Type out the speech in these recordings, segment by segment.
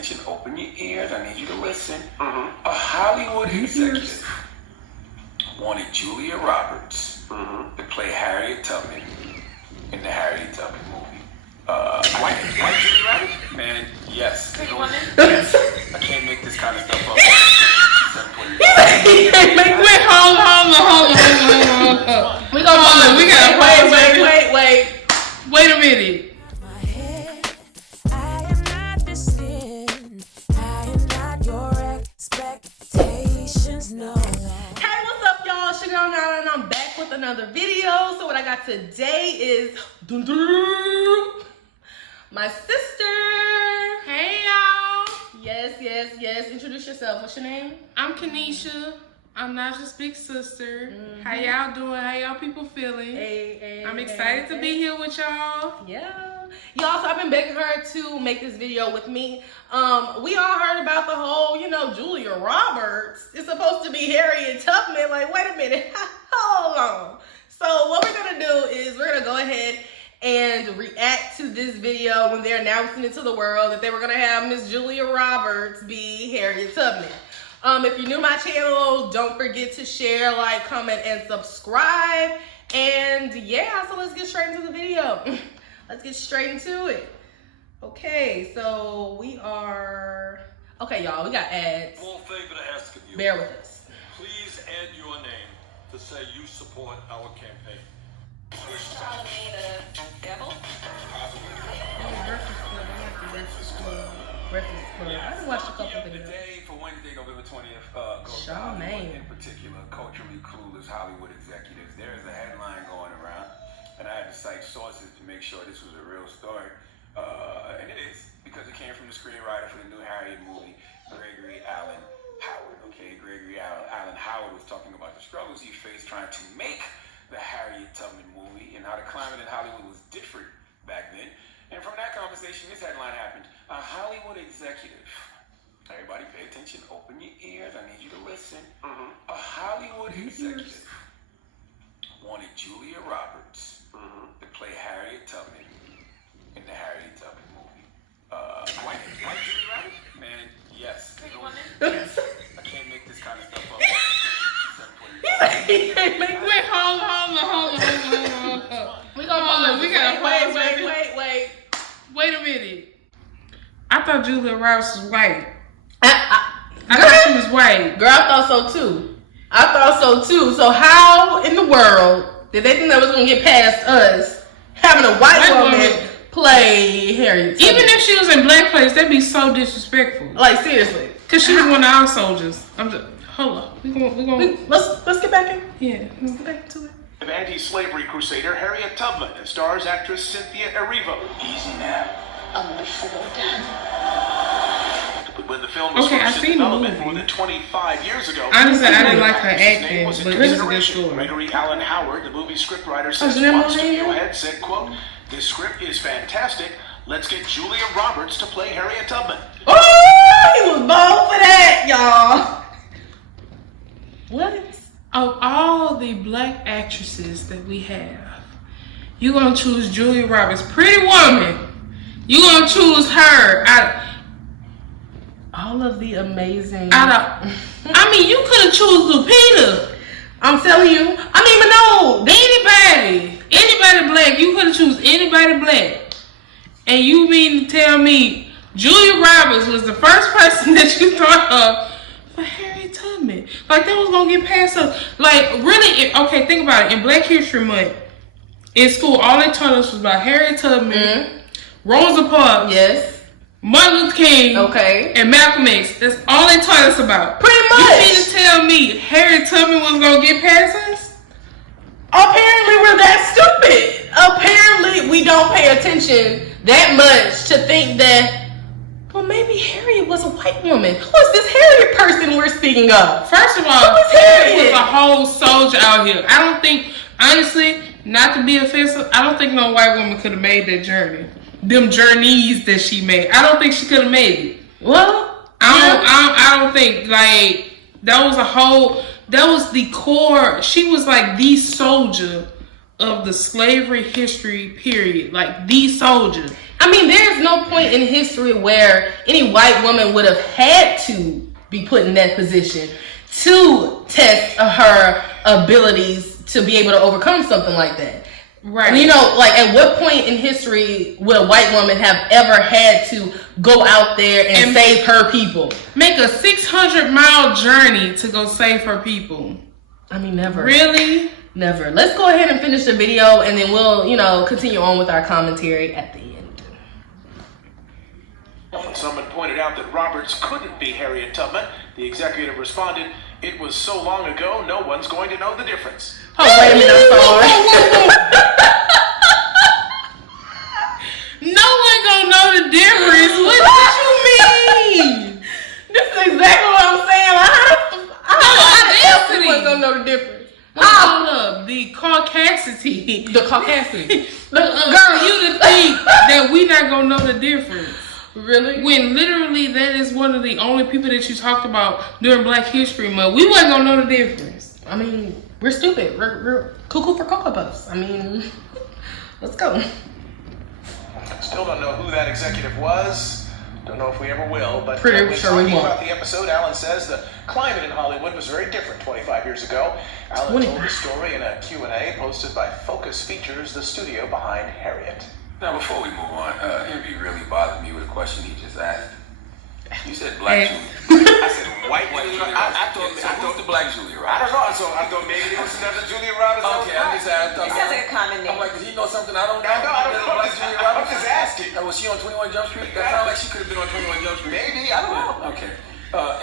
attention, open your ears. I need you to listen. A Hollywood executive wanted Julia Roberts to play Harriet Tubman in the Harriet Tubman movie. White Julia Roberts? Man, yes. Yes. I can't make this kind of stuff up. Wait, hold on. We gotta wait a minute. And I'm back with another video. So what I got today is my sister. Hey y'all. Yes. Introduce yourself. What's your name? I'm Kenesha. I'm Naja's big sister. How y'all doing? How y'all people feeling? Hey, I'm excited to be here with y'all. Yeah. Y'all, so I've been begging her to make this video with me. We all heard about the whole, Julia Roberts is supposed to be Harriet Tubman. Like, wait a minute. Hold on. So what we're going to do is we're going to go ahead and react to this video when they're announcing it to the world that they were going to have Miss Julia Roberts be Harriet Tubman. If you're new to my channel, don't forget to share, like, comment, and subscribe. And yeah, so let's get straight into the video. Let's get straight into it. Okay, so okay, y'all, we got ads. Small favor to ask of you. Bear with us. Please add your name to say you support our campaign. Charlamagne the devil? Breakfast Club. I done watched a couple of The videos. day for Wednesday, November 20th, goes to Charlamagne. Hollywood, in particular, culturally clueless Hollywood executives. There is a headline going around, and I had to cite sources to make sure this was a real story. And it is, because it came from the screenwriter for the new Harriet movie, Gregory Allen Howard. Okay, Gregory Allen Howard was talking about the struggles he faced trying to make the Harriet Tubman movie and how the climate in Hollywood was different back then. And from that conversation, this headline happened. A Hollywood executive. Everybody pay attention. Open your ears. I need you to listen. A Hollywood executive wanted Julia Roberts to play Harriet Tubman in the Harriet Tubman movie. White Julia Roberts? Man, yes. Yes. I can't make this kind of stuff up. Wait, hold on. We gotta wait. Wait a minute. I thought Julia Roberts was white. I thought she was white. Girl, I thought so too. So how in the world did they think that was gonna get past us having a white woman play Harriet Tubman? Even if she was in blackface, that'd be so disrespectful. Like, seriously. Cause she was one of our soldiers. Hold on. We gonna let's get back in. Yeah. Let's get back into it. Anti-slavery crusader Harriet Tubman and stars actress Cynthia Erivo. Easy now. But when the film was first in development more than 25 years ago, honestly, I didn't like her acting, name was but in this is a good consideration. story. Gregory Allen Howard, the movie scriptwriter, says is that one my studio name? head said, quote, "This script is fantastic. Let's get Julia Roberts to play Harriet Tubman." Oh, he was bold for that, y'all. What? Of all the black actresses that we have, you're gonna choose Julia Roberts, Pretty Woman. You're gonna choose her out All of the amazing. I mean, you could have choose Lupita. I'm telling you. I mean, no. Anybody black. You could have choose anybody black. And you mean to tell me Julia Roberts was the first person that you thought of for Harriet Tubman? Like, that was gonna get past us. Like, really, okay, think about it. In Black History Month, in school, all they taught us was about Harriet Tubman, Rosa Parks, Yes. Martin Luther King, Okay. and Malcolm X. That's all they taught us about. Pretty much. You mean to tell me Harriet Tubman was gonna get past us? Apparently we're that stupid. Apparently we don't pay attention that much to think that, well, maybe Harriet was a white woman. Who is this Harriet person we're speaking of? First of all, Who is Harriet Harriet? was a whole soldier out here. I don't think, honestly, not to be offensive, I don't think no white woman could have made that journey. Them journeys that she made. I don't think she could have made it. Well, I don't think, like, that was the core. She was like the soldier of the slavery history period. Like, the soldier. I mean, there's no point in history where any white woman would have had to be put in that position to test her abilities to be able to overcome something like that. Right. You know, like at what point in history would a white woman have ever had to go out there and save her people? Make a 600-mile journey to go save her people. I mean, never. Really? Never. Let's go ahead and finish the video and then we'll, you know, continue on with our commentary at the end. When someone pointed out that Roberts couldn't be Harriet Tubman, the executive responded, "It was so long ago, no one's going to know the difference." Oh, wait a minute, I'm sorry. No one gonna know the difference. What you mean? This is exactly what I'm saying. I don't know the difference. Hold up. The caucasity. The caucasity. Girl, you to think that we not gonna know the difference. Really? When literally that is one of the only people that you talked about during Black History Month. We wasn't gonna know the difference. I mean, we're stupid. We're cuckoo for Cocoa Puffs. I mean, let's go. Still don't know who that executive was. Don't know if we ever will, but Pretty when sure we talking won't. about the episode, Alan says the climate in Hollywood was very different 25 years ago. Alan told the story in a Q&A posted by Focus Features, the studio behind Harriet. Now, before we move on, Envy really bothered me with a question he just asked. You said Black Julia. I said white Julia. I thought the Black Julia I Roberts. don't know, so I thought maybe there was another Julia Roberts. Okay, I'm just asking. It sounds like a common name. I'm like, does he know something I don't know? I don't know. Black Julia Roberts? I'm just asking. Was she on 21 Jump Street? That sounds like she could have been on 21 Jump Street. Maybe, I don't know. Okay.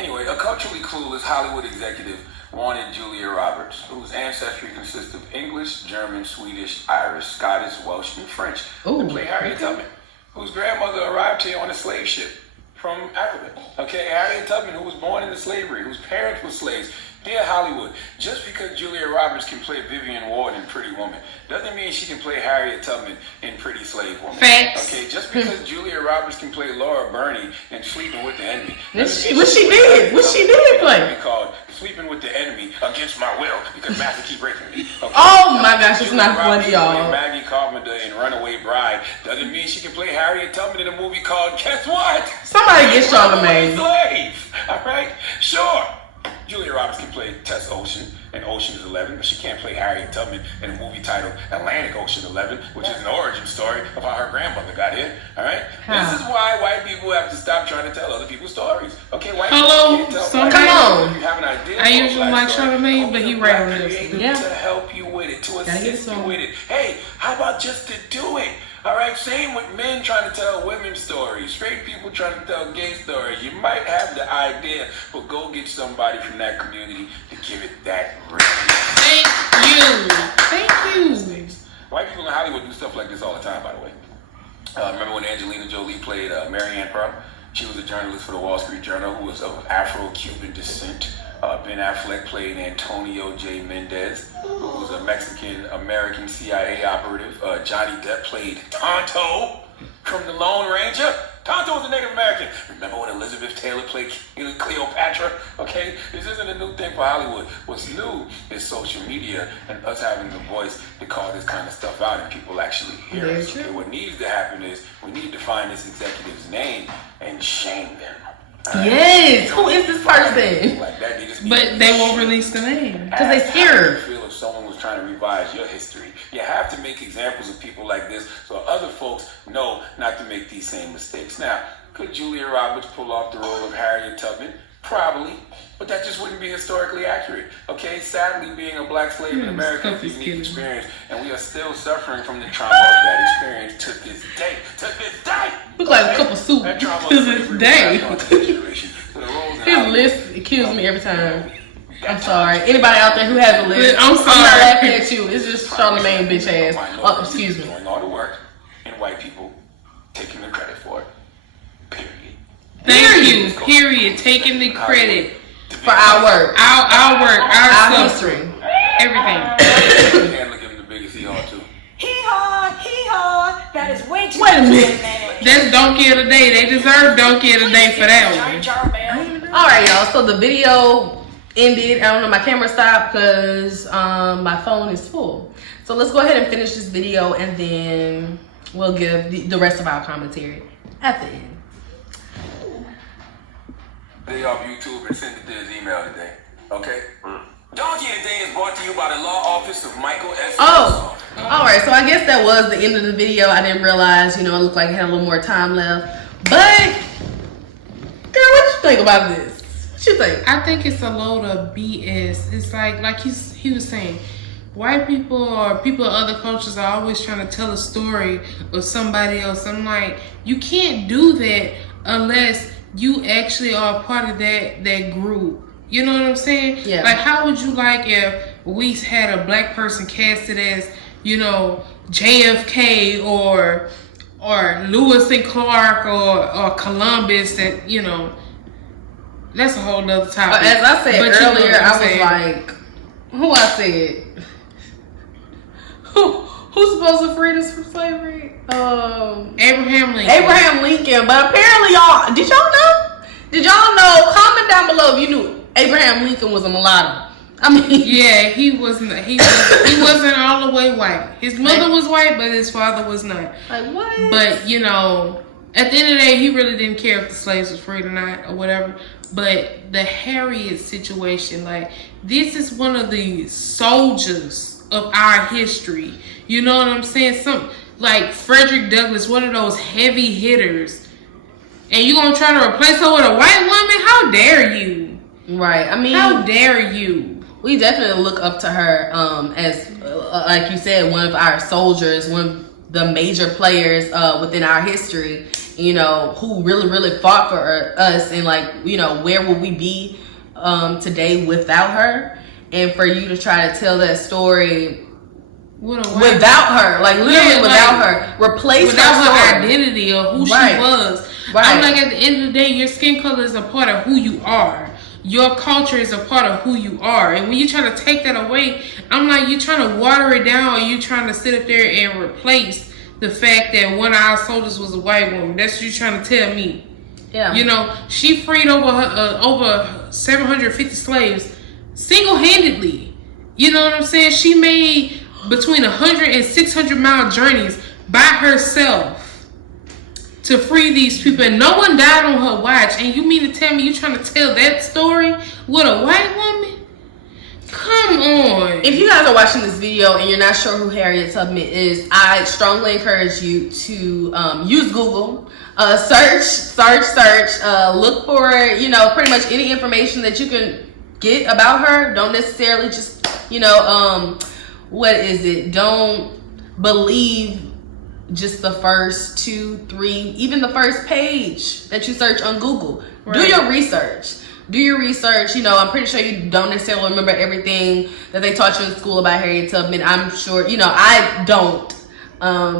Anyway, a culturally clueless Hollywood executive wanted Julia Roberts, whose ancestry consists of English, German, Swedish, Irish, Scottish, Welsh, and French, to play Harriet Tubman, whose grandmother arrived here on a slave ship from Africa. Okay, Harriet Tubman, who was born into slavery, whose parents were slaves. Dear Hollywood, just because Julia Roberts can play Vivian Ward in Pretty Woman doesn't mean she can play Harriet Tubman in Pretty Slave Woman. Facts. Okay, just because Julia Roberts can play Laura Burney in Sleeping with the Enemy. What she did play? Called Sleeping with the Enemy Against My Will because Master keep raping me. Okay? Oh my gosh, it's Julia not funny, Roberts y'all. playing Maggie Carpenter in Runaway Bride doesn't mean she can play Harriet Tubman in a movie called Guess What? Somebody get Runaway Charlamagne. Slave. All right, sure. Julia Roberts can play Tess Ocean in Ocean's 11, but she can't play Harriet Tubman in a movie titled Atlantic Ocean 11, which is an origin story of how her grandmother got here. All right, this is why white people have to stop trying to tell other people's stories. Okay, white Hello, people can't tell. somebody- Come on. You have an idea. I usually like Charlamagne, but he right on this. Yeah. To help you with it, to Gotta get assist you some. with it. Hey, how about just to do it? All right, same with men trying to tell women's stories, straight people trying to tell gay stories. You might have the idea, but go get somebody from that community to give it that ring. Thank you. White people in Hollywood do stuff like this all the time, by the way. Remember when Angelina Jolie played Mary Ann Pearl? She was a journalist for the Wall Street Journal who was of Afro-Cuban descent. Ben Affleck played Antonio J. Mendez, who was a Mexican-American CIA operative. Johnny Depp played Tonto from The Lone Ranger. Tonto was a Native American. Remember when Elizabeth Taylor played Cleopatra? Okay, this isn't a new thing for Hollywood. What's new is social media and us having the voice to call this kind of stuff out and people actually hear Very us. true. Okay, what needs to happen is we need to find this executive's name and shame them. Yes, who is this person? Like that, But they won't release the name. Because they scared. How would you feel if someone was trying to revise your history? You have to make examples of people like this so other folks know not to make these same mistakes. Now, could Julia Roberts pull off the role of Harriet Tubman? Probably, but that just wouldn't be historically accurate. Okay, sadly, being a black slave in America is a unique experience, and we are still suffering from the trauma of that experience to this day. To this day! Look like a cup of soup. That trauma To of this slavery day. was passed on to this generation. So the roles in His Hollywood- list kills me every time. I'm sorry. Anybody out there who has a list, I'm not sorry. laughing at you. It's just Charlamagne bitch ass. Oh, excuse me. Doing all the work, and white people taking the credit for it. Period. Thank you. Period. Taking the credit. For our work. Our work. Our Our stuff. history. Everything. And look at him the biggest hee-haw too. Hee-haw, hee-haw. That is way too Wait a much minute. mayonnaise. That's Donkey of the Day. They deserve Donkey of the Day for that Jar one. Jar Man. Alright, y'all. So the video ended. I don't know, my camera stopped because my phone is full. So let's go ahead and finish this video and then we'll give the rest of our commentary at the end. Day off YouTube and send it to his email today. Okay? Donkey and Day is brought to you by the Law Office of Michael S. Oh, all right. So I guess that was the end of the video. I didn't realize, it looked like it had a little more time left. But, girl, what you think about this? What you think? I think it's a load of BS. It's like he was saying, white people or people of other cultures are always trying to tell a story of somebody else. I'm like, you can't do that unless you actually are a part of that group. You know what I'm saying? Yeah. Like, how would you like if we had a black person casted as, JFK or Lewis and Clark or Columbus? That's a whole nother topic. As I said But earlier, I was like, who I said? Who's supposed to free us from slavery? Abraham Lincoln. Abraham Lincoln. But apparently, y'all, did y'all know? Did y'all know? Comment down below if you knew Abraham Lincoln was a mulatto. I mean, yeah, he wasn't all the way white. His mother was white, but his father was not. Like what? But at the end of the day, he really didn't care if the slaves was free or not or whatever. But the Harriet situation, like, this is one of the soldiers of our history. You know what I'm saying? Some like Frederick Douglass, one of those heavy hitters. And you gonna try to replace her with a white woman? How dare you? Right. I mean, how dare you? We definitely look up to her as, like you said, one of our soldiers, one of the major players within our history. Who really, really fought for us, and where would we be today without her? And for you to try to tell that story without her, literally without her, replace without her story. identity or who she was. Right. I'm like, at the end of the day, your skin color is a part of who you are. Your culture is a part of who you are. And when you try to take that away, I'm like, you trying to water it down, or you trying to sit up there and replace the fact that one of our soldiers was a white woman. That's what you're trying to tell me. Yeah. She freed over 750 slaves single-handedly. You know what I'm saying? She made between 100 and 600 mile journeys by herself to free these people, and no one died on her watch. And you mean to tell me you trying to tell that story with a white woman? Come on. If you guys are watching this video and you're not sure who Harriet Tubman is, I strongly encourage you to use Google, search, look for pretty much any information that you can get about her. Don't necessarily just don't believe just the first 2, 3, even the first page that you search on Google. Right. Do your research. I'm pretty sure you don't necessarily remember everything that they taught you in school about Harriet Tubman. I'm sure, I don't.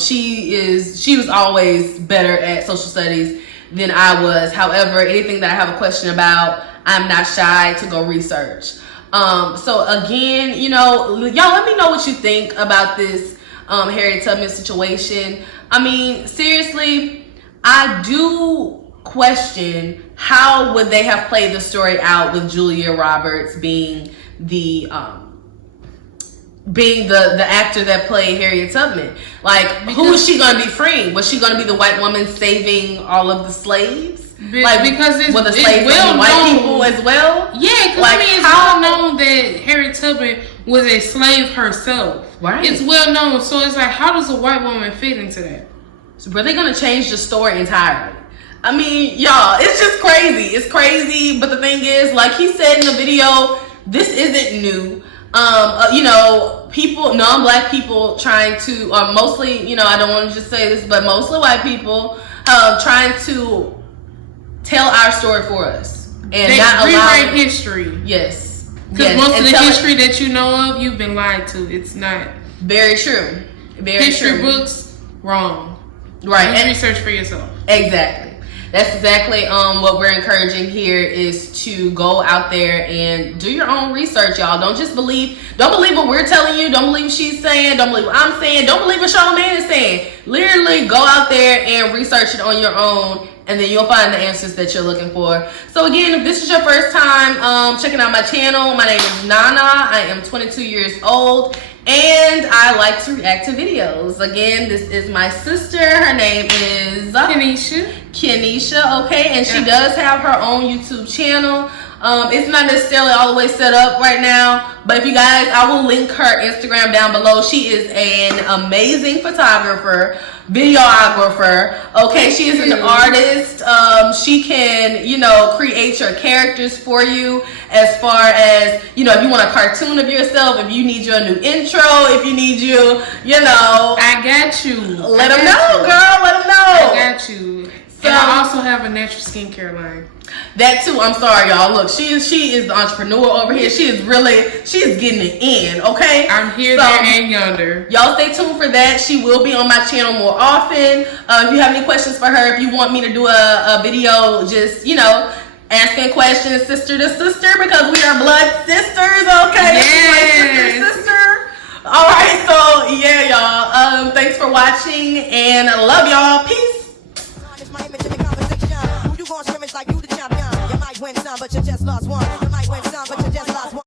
She was always better at social studies than I was. However, anything that I have a question about, I'm not shy to go research. So again, y'all let me know what you think about this Harriet Tubman situation. I mean, seriously, I do question how would they have played the story out with Julia Roberts being the actor that played Harriet Tubman. Who is she gonna be freeing? Was she gonna be the white woman saving all of the slaves? Because it's slaves well known, white people as well. Yeah, because it's well known that Harriet Tubman was a slave herself. Right. It's well known. So it's like, how does a white woman fit into that? So, but they're gonna change the story entirely. I mean, y'all, it's just crazy. It's crazy. But the thing is, like he said in the video, this isn't new. People, non-black people trying to, mostly, I don't want to just say this, but mostly white people trying to tell our story for us and not rewrite history. Yes. Because most of the history that you know of, you've been lied to. It's not. Very true. Very history true. Books, wrong. Right. And research for yourself. Exactly. That's exactly what we're encouraging here, is to go out there and do your own research, y'all. Don't believe what we're telling you. Don't believe what she's saying. Don't believe what I'm saying. Don't believe what Charlamagne is saying. Literally go out there and research it on your own, and then you'll find the answers that you're looking for. So again, if this is your first time checking out my channel, my name is Nana. I am 22 years old, And I like to react to videos. Again, this is my sister. Her name is Kenisha, okay? And she does have her own YouTube channel. It's not necessarily all the way set up right now, but if you guys, I will link her Instagram down below. She is an amazing photographer, videographer, okay? She is an artist. She can, you know, create your characters for you, as far as, you know, if you want a cartoon of yourself, if you need your new intro, if you need you, you know. I got you. Let them know, girl. Let them know. I got you. So, and I also have a natural skincare line. That too. I'm sorry, y'all. Look, she is the entrepreneur over here. She is getting it in, okay? I'm here, there, and yonder. Y'all stay tuned for that. She will be on my channel more often. If you have any questions for her, if you want me to do a video, just, you know, asking questions sister to sister, because we are blood sisters, okay? Yes. Sister. All right, so yeah, y'all. Thanks for watching, and I love y'all. Peace. Like you the champion. You might win some, but you just lost one. You might win some, but you just lost one.